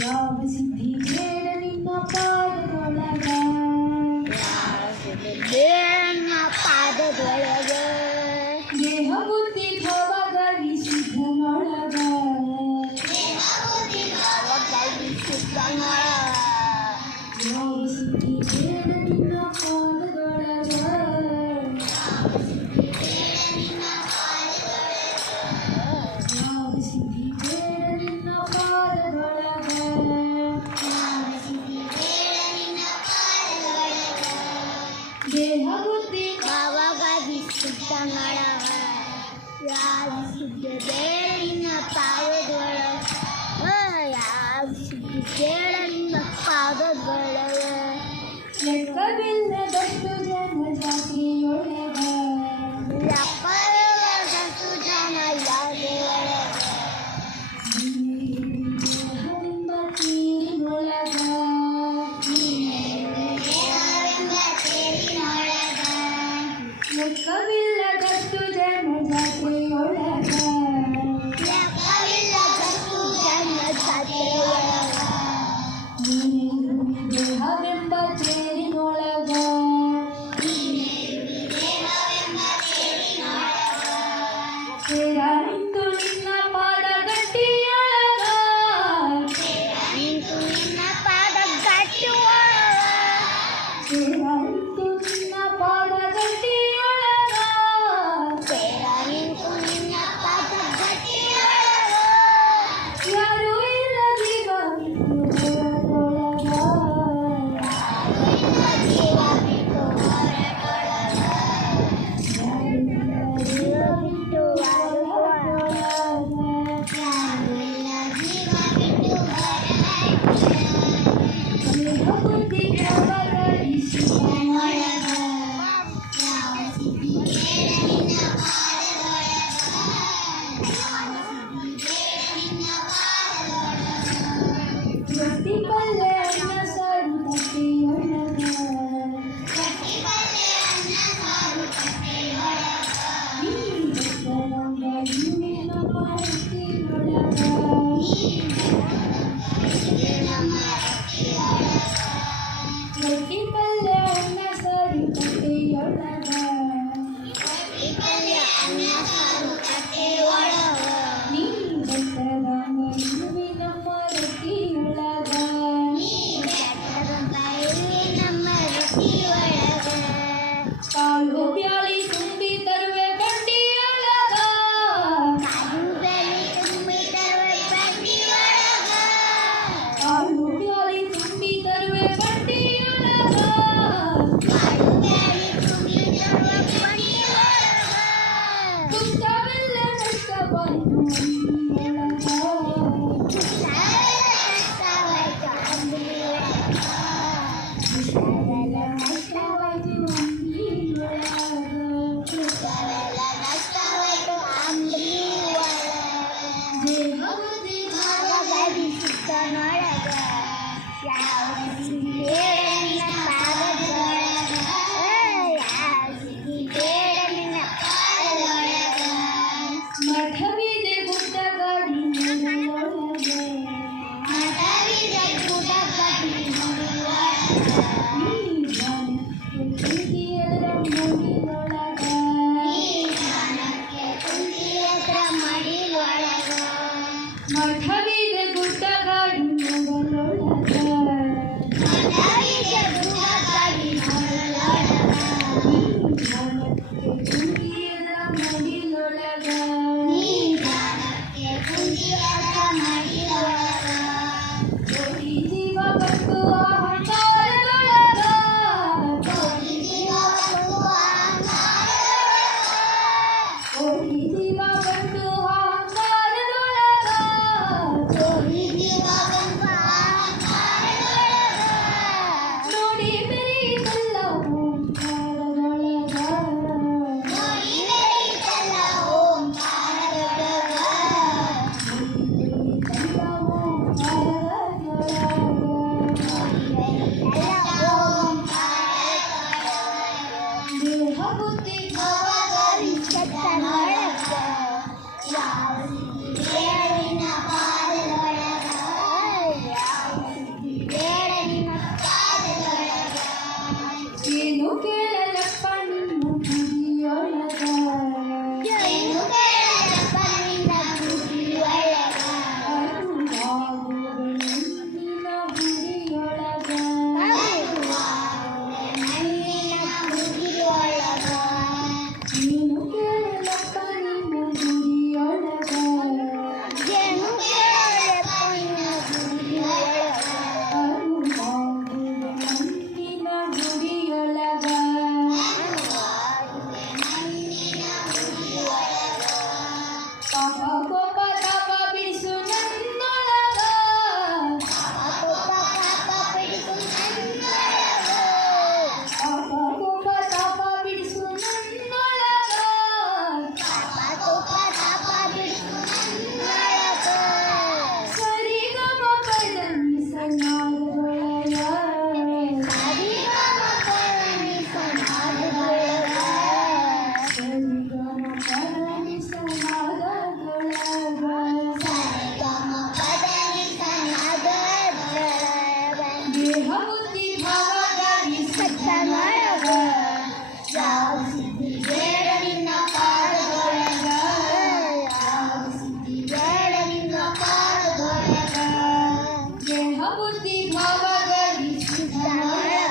ಯಾವ ಸಿದ್ಧಿ ಬೇಡ ನಿನ್ನ ಪಾದದೊಳಗ ದೇಹ ಬುದ್ಧಿ ಭವಗವಿ ಸಿದ್ಧನೊಳಗ ಯಾವ ಸಿದ್ಧಿ ಬೇಡ ನಿನ್ನ ಪಾದದೊಳಗ ಯಾವ ಸಿದ್ಧಿ ಬೇಡ ನಿನ್ನ ಪಾದದೊಳಗ ದೇಹ ಬುದ್ಧಿ ಭಾವಗವಿ ಸಿದ್ಧನೊಳಗ ಯಾವ ಸಿದ್ಧಿ ಬೇಡ ನಿನ್ನ ಪಾದದೊಳಗ ಯಾವ ಸಿದ್ಧಿ ಬೇಡ ನಿನ್ನ ಪಾದದೊಳಗ ಲೆಕ್ಕವಿಲ್ಲದಷ್ಟು ಜನ ಜಾತಿಯೊಳಗ ಲೆಕ್ಕವಿಲ್ಲದಷ್ಟು ಜನ ಜಾತಿಯೊಳಗ ದೇಹವೆಂಬ ತೀರಿನೊಳಗ ಲೆಕ್ಕವಿಲ್ಲದಷ್ಟು ಜನ ಜಾತಿಯೊಳಗ ಲೆಕ್ಕವಿಲ್ಲದಷ್ಟು ಜನ ಜಾತಿಯೊಳಗ ದೇಹವೆಂಬ ತೇರಿನೊಳಗ ಸೇರ ನಿಂತು ನಿನ್ನ ಪಾದ ಗಟ್ಟಿಯೊಳಗ ನಿಂತು ನಿನ್ನ ಪಾದ ಗಟ್ಟಿಯೊಳಗ ಸೇರ ನಿಂತು ನಿನ್ನ ಪಾದ ಗಟ್ಟಿಯೊಳಗ ಸೇರ ನಿಂತು ನಿನ್ನ ಪಾದ ಗಟ್ಟಿಯೊಳಗ ಯಾರು ಇಲ್ಲದೀಗ ಹೊರಗೊಳಗ ಜೀವ ಬಿಟ್ಟು ಹೊರಗೊಳಗ ಜೀವ ಬಿಟ್ಟು ಹೊರಗೊಳಗ ಯಾರು ಇಲ್ಲ ಜೀವ ಬಿಟ್ಟು ದೇಹ ಬುದ್ಧಿ ಭವಗವಿ ಸಿದ್ಧನೊಳಗ ಯಾವ ಸಿದ್ಧಿ ಬೇಡ ನಿನ್ನ ಪಾದದೊಳಗ ರೊಟ್ಟಿ ಪಲ್ಯ ಅನ್ನ ಸಾರು ತಟ್ಟೆಯೊಳಗ ನೀಡದಂಗ ಇರುವೆ ನಮ್ಮ ರೊಟ್ಟಿಯೊಳಗ ರೊಟ್ಟಿ ಪಲ್ಯ ಅನ್ನ ಸಾರು ತಟ್ಟೆಯೊಳಗ ನೀಡದಂಗ ಇರುವೆ ನಮ್ಮ ರೊಟ್ಟಿಯೊಳಗ ಕಾಳು ಬ್ಯಾಳಿ ತುಂಬಿ ತರುವೆ ಬಂಡಿಯೊಳಗ ಕಾಳು ಬ್ಯಾಳಿ ತುಂಬಿ ತರುವೆ ಬಂಡಿಯೊಳಗ ದುಷ್ಟವೆಲ್ಲ ನಷ್ಟವನ್ನು ಅಂಬಿಯೊಳಗ ದುಷ್ಟವೆಲ್ಲ ನಷ್ಟವಾಯ್ತು ಅಂಬಿಯೊಳಗ ದೇಹ ಬುದ್ಧಿ ಮಠವಿದೆ ಗುಡ್ಡಗಾಡಿ ನಡುವೊಳಗ ಪ್ರೀತಿಯರ ಮಡಿಲೊಳಗ ಮಠವಿದೆ ಗುಡ್ಡಗಾಡಿ ನಡುವೊಳಗ ದೇಹ ಬುದ್ಧಿ ಭಾವದಲ್ಲಿ ಸತ್ತನೊಳಗ ಯಾವ ಸಿದ್ಧಿ ಬೇಡ ನಿನ್ನ ಪಾದದೊಳಗ ಯಾವ ಸಿದ್ಧಿ ಬೇಡ ನಿನ್ನ ಪಾದದೊಳಗ ದೇಹ ಬುದ್ಧಿ ಭಾವದಲ್ಲಿ ಸತ್ತನೊಳಗ